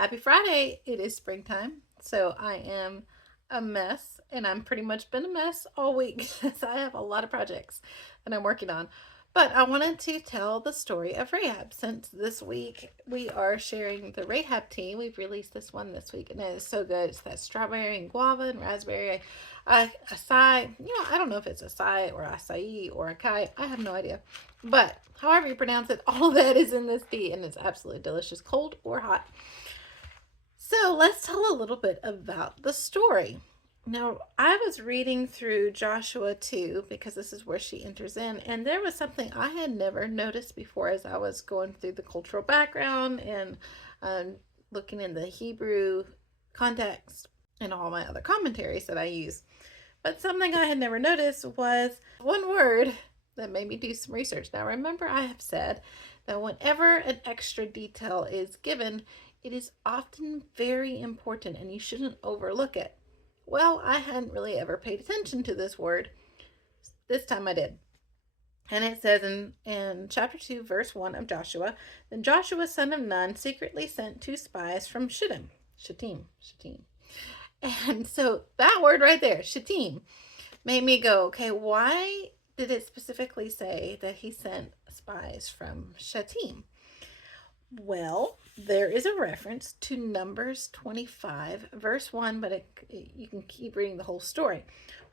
Happy Friday. It is springtime. So I am a mess, and I'm pretty much been a mess all week because I have a lot of projects that I'm working on. But I wanted to tell the story of Rahab since this week we are sharing the Rahab tea. We've released this one this week, and it is so good. It's that strawberry and guava and raspberry. Acai, I don't know if it's acai or acai or acai. I have no idea. But however you pronounce it, all of that is in this tea, and it's absolutely delicious, cold or hot. So let's tell a little bit about the story. Now, I was reading through Joshua 2 because this is where she enters in, and there was something I had never noticed before as I was going through the cultural background and looking in the Hebrew context and all my other commentaries that I use. But something I had never noticed was one word that made me do some research. Now, remember, I have said that whenever an extra detail is given, it is often very important and you shouldn't overlook it. Well, I hadn't really ever paid attention to this word. This time I did. And it says in chapter 2, verse 1 of Joshua, then Joshua, son of Nun, secretly sent 2 spies from Shittim. And so that word right there, Shittim, made me go, okay, why did it specifically say that he sent spies from Shittim? Well, there is a reference to Numbers 25, verse 1, but you can keep reading the whole story.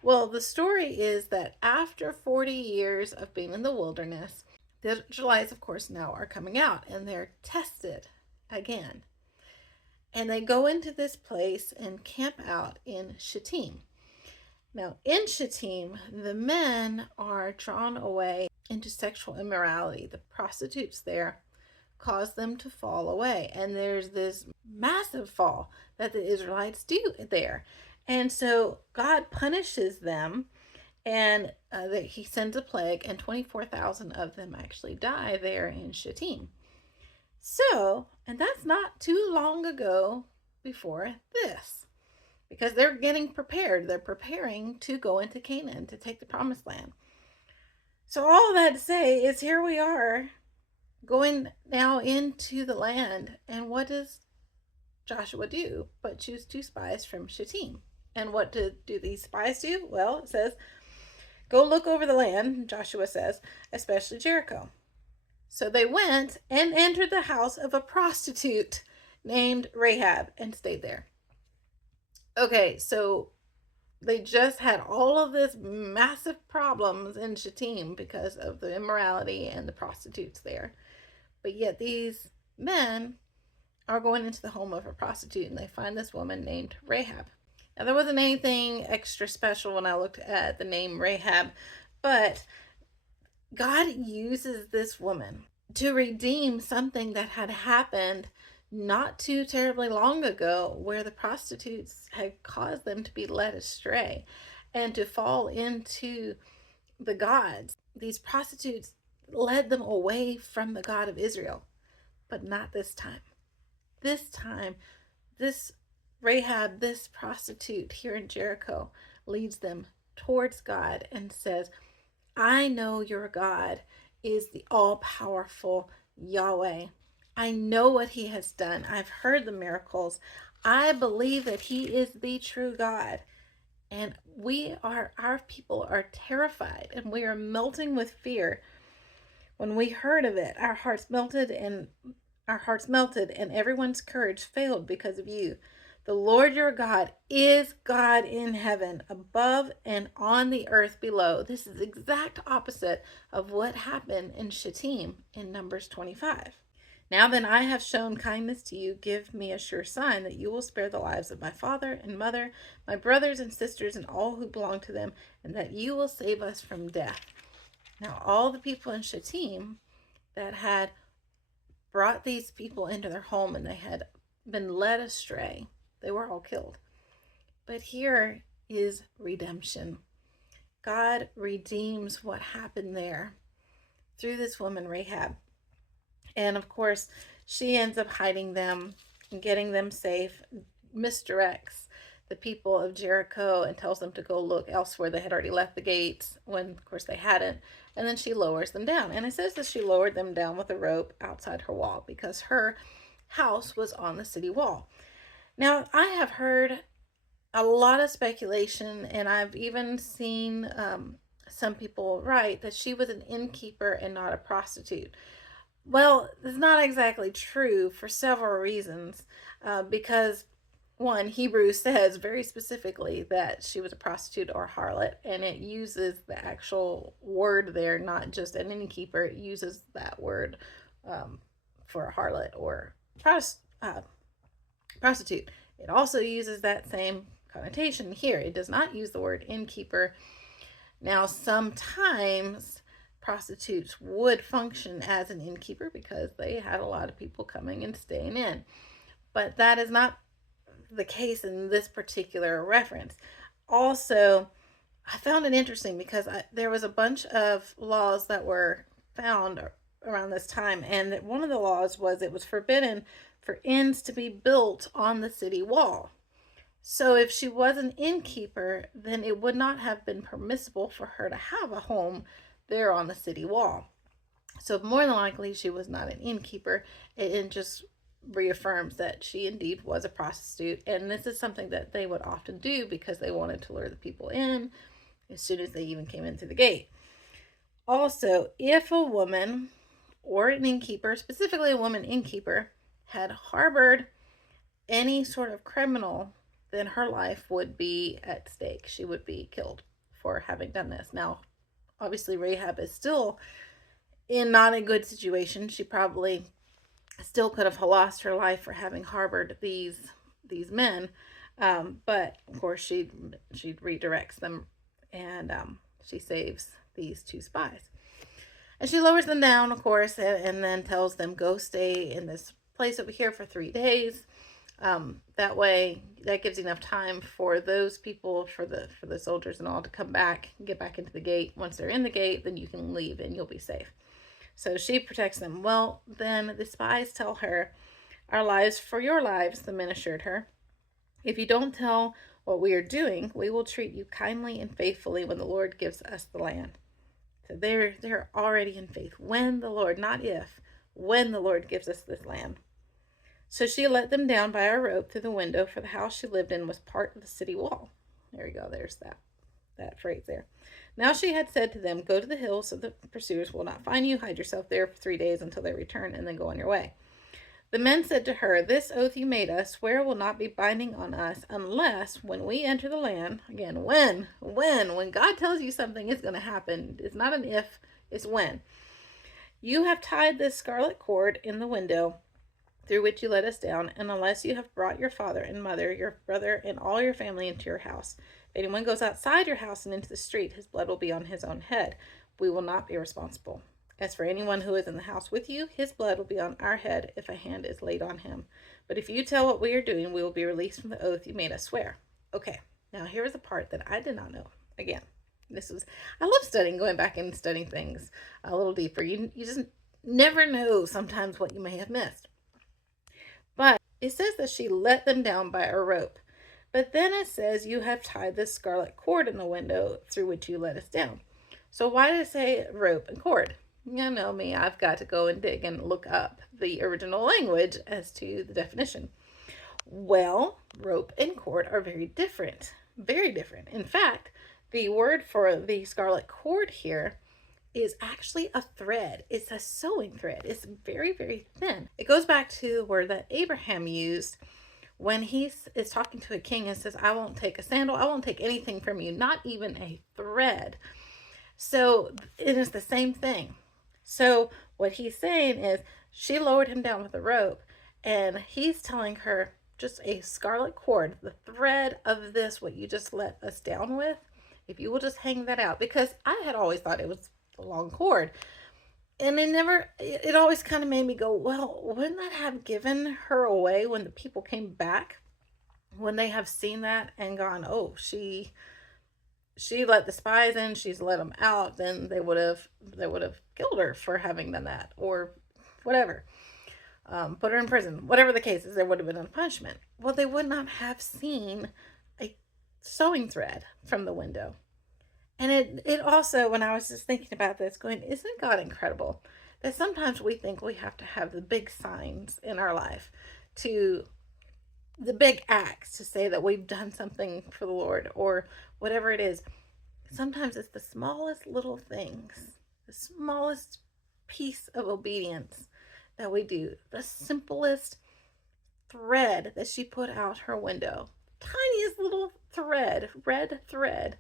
Well, the story is that after 40 years of being in the wilderness, the Israelites, of course, now are coming out and they're tested again. And they go into this place and camp out in Shittim. Now, in Shittim, the men are drawn away into sexual immorality. The prostitutes there cause them to fall away. And there's this massive fall that the Israelites do there. And so God punishes them, and he sends a plague, and 24,000 of them actually die there in Shittim. So, and that's not too long ago before this, because they're getting prepared. They're preparing to go into Canaan, to take the promised land. So all that to say is here we are going now into the land, and what does Joshua do but choose 2 spies from Shittim? And what do these spies do? Well, it says, go look over the land, Joshua says, especially Jericho. So they went and entered the house of a prostitute named Rahab and stayed there. Okay, so they just had all of this massive problems in Shittim because of the immorality and the prostitutes there. But yet these men are going into the home of a prostitute, and they find this woman named Rahab. Now, there wasn't anything extra special when I looked at the name Rahab, but God uses this woman to redeem something that had happened not too terribly long ago, where the prostitutes had caused them to be led astray and to fall into the gods. These prostitutes led them away from the God of Israel, but not this time. This time, this Rahab, this prostitute here in Jericho, leads them towards God and says, I know your God is the all-powerful Yahweh. I know what he has done. I've heard the miracles. I believe that he is the true God. And our people are terrified, and we are melting with fear. When we heard of it, our hearts melted, and everyone's courage failed because of you. The Lord your God is God in heaven, above and on the earth below. This is the exact opposite of what happened in Shittim in Numbers 25. Now then, I have shown kindness to you. Give me a sure sign that you will spare the lives of my father and mother, my brothers and sisters, and all who belong to them, and that you will save us from death. Now, all the people in Shittim that had brought these people into their home and they had been led astray, they were all killed. But here is redemption. God redeems what happened there through this woman, Rahab. And of course, she ends up hiding them and getting them safe, misdirects the people of Jericho and tells them to go look elsewhere. They had already left the gates when, of course, they hadn't. And then she lowers them down. And it says that she lowered them down with a rope outside her wall because her house was on the city wall. Now, I have heard a lot of speculation, and I've even seen some people write that she was an innkeeper and not a prostitute. Well, it's not exactly true for several reasons. Because, one, Hebrew says very specifically that she was a prostitute or a harlot, and it uses the actual word there, not just an innkeeper. It uses that word for a harlot or prostitute. It also uses that same connotation here. It does not use the word innkeeper. Now, sometimes prostitutes would function as an innkeeper because they had a lot of people coming and staying in, but that is not the case in this particular reference. Also, I found it interesting because there was a bunch of laws that were found around this time, and that one of the laws was it was forbidden for inns to be built on the city wall. So if she was an innkeeper, then it would not have been permissible for her to have a home there on the city wall. So more than likely she was not an innkeeper. It just reaffirms that she indeed was a prostitute, and this is something that they would often do because they wanted to lure the people in as soon as they even came in through the gate. Also, if a woman or an innkeeper, specifically a woman innkeeper, had harbored any sort of criminal, then her life would be at stake. She would be killed for having done this. Now, obviously, Rahab is still in not a good situation. She probably still could have lost her life for having harbored these men, but of course she redirects them, and she saves these two spies. And she lowers them down, of course, and then tells them, go stay in this place over here for 3 days. That way, that gives enough time for those people, for the soldiers and all, to come back, get back into the gate. Once they're in the gate, then you can leave and you'll be safe. So she protects them. Well, then the spies tell her, our lives for your lives, the men assured her. If you don't tell what we are doing, we will treat you kindly and faithfully when the Lord gives us the land. So they're already in faith. When the Lord, not if, when the Lord gives us this land. So she let them down by a rope through the window, for the house she lived in was part of the city wall. There you go. There's that phrase there. Now she had said to them, go to the hill so the pursuers will not find you. Hide yourself there for 3 days until they return, and then go on your way. The men said to her, this oath you made us swear will not be binding on us unless when we enter the land, again, when God tells you something is going to happen, it's not an if, it's when. You have tied this scarlet cord in the window through which you let us down, and unless you have brought your father and mother, your brother, and all your family into your house. If anyone goes outside your house and into the street, his blood will be on his own head. We will not be responsible. As for anyone who is in the house with you, his blood will be on our head if a hand is laid on him. But if you tell what we are doing, we will be released from the oath you made us swear. Okay, now here is a part that I did not know. Again, I love studying, going back and studying things a little deeper. You just never know sometimes what you may have missed. But it says that she let them down by a rope. But then it says you have tied this scarlet cord in the window through which you let us down. So why did it say rope and cord? You know me, I've got to go and dig and look up the original language as to the definition. Well, rope and cord are very different. Very different. In fact, the word for the scarlet cord here is actually a thread. It's a sewing thread. It's very, very thin. It goes back to the word that Abraham used when he is talking to a king and says, I won't take a sandal. I won't take anything from you, not even a thread. So it is the same thing. So what he's saying is she lowered him down with a rope, and he's telling her just a scarlet cord, the thread of this, what you just let us down with, if you will just hang that out. Because I had always thought it was a long cord. And it always kind of made me go, well, wouldn't that have given her away when the people came back? When they have seen that and gone, oh, she let the spies in, she's let them out, then they would have killed her for having done that, or whatever, put her in prison, whatever the case is. There would have been a punishment. Well, they would not have seen a sewing thread from the window. And it also, when I was just thinking about this, going, isn't God incredible that sometimes we think we have to have the big signs in our life, to the big acts to say that we've done something for the Lord or whatever it is. Sometimes it's the smallest little things, the smallest piece of obedience that we do, the simplest thread that she put out her window, tiniest little thread, red thread,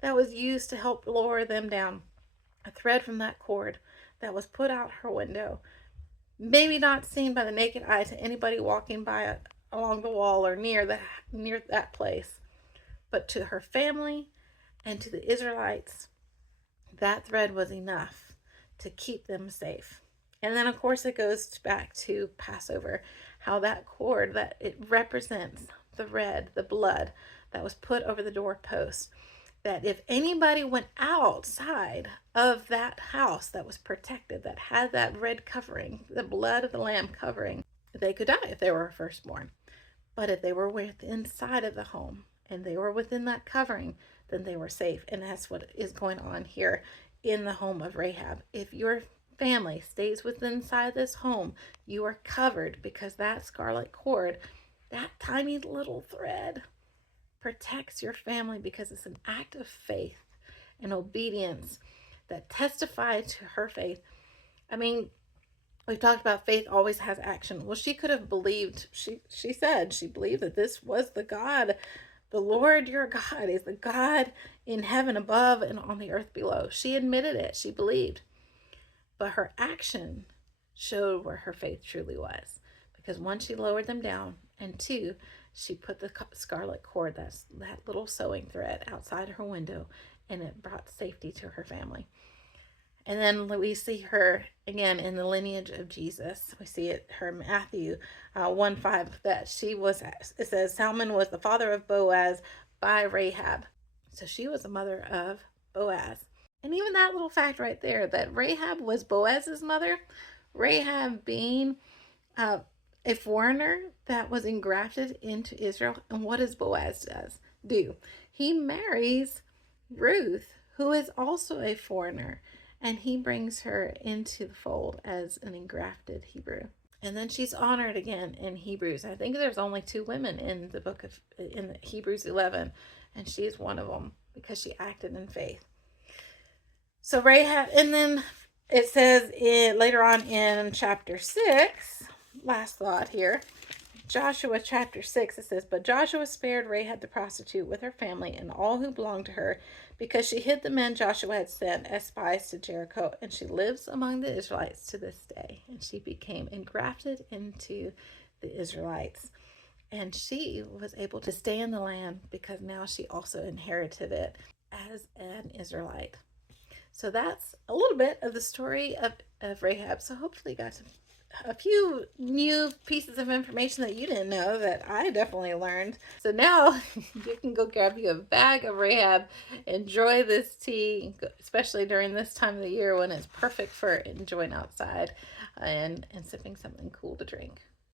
that was used to help lower them down, a thread from that cord that was put out her window, maybe not seen by the naked eye to anybody walking by along the wall or near that place, but to her family and to the Israelites, that thread was enough to keep them safe. And then, of course, it goes back to Passover, how that cord, that it represents the red, the blood that was put over the doorpost, that if anybody went outside of that house that was protected, that had that red covering, the blood of the lamb covering, they could die if they were a firstborn. But if they were inside of the home and they were within that covering, then they were safe. And that's what is going on here in the home of Rahab. If your family stays within inside this home, you are covered, because that scarlet cord, that tiny little thread, protects your family, because it's an act of faith and obedience that testified to her faith. I mean, we've talked about faith always has action. Well, she could have believed, she said she believed that this was the God. The Lord your God is the God in heaven above and on the earth below. She admitted it. She believed. But her action showed where her faith truly was. Because one, she lowered them down. And two, she put the scarlet cord, that little sewing thread, outside her window. And it brought safety to her family. And then we see her again in the lineage of Jesus. We see it, her Matthew 1:5, that she was, it says, Salmon was the father of Boaz by Rahab. So she was the mother of Boaz. And even that little fact right there, that Rahab was Boaz's mother, Rahab being a foreigner that was engrafted into Israel. And what does Boaz do? He marries Ruth, who is also a foreigner. And he brings her into the fold as an engrafted Hebrew. And then she's honored again in Hebrews. I think there's only 2 women in the book of, in Hebrews 11. And she's one of them because she acted in faith. So Rahab, and then it says later on in chapter 6, last thought here, Joshua chapter 6, it says, But Joshua spared Rahab the prostitute with her family and all who belonged to her, because she hid the men Joshua had sent as spies to Jericho, and she lives among the Israelites to this day. And she became engrafted into the Israelites. And she was able to stay in the land because now she also inherited it as an Israelite. So that's a little bit of the story of Rahab. So hopefully you got a few new pieces of information that you didn't know that I definitely learned. So now you can go grab you a bag of Rahab, enjoy this tea, especially during this time of the year when it's perfect for enjoying outside and sipping something cool to drink.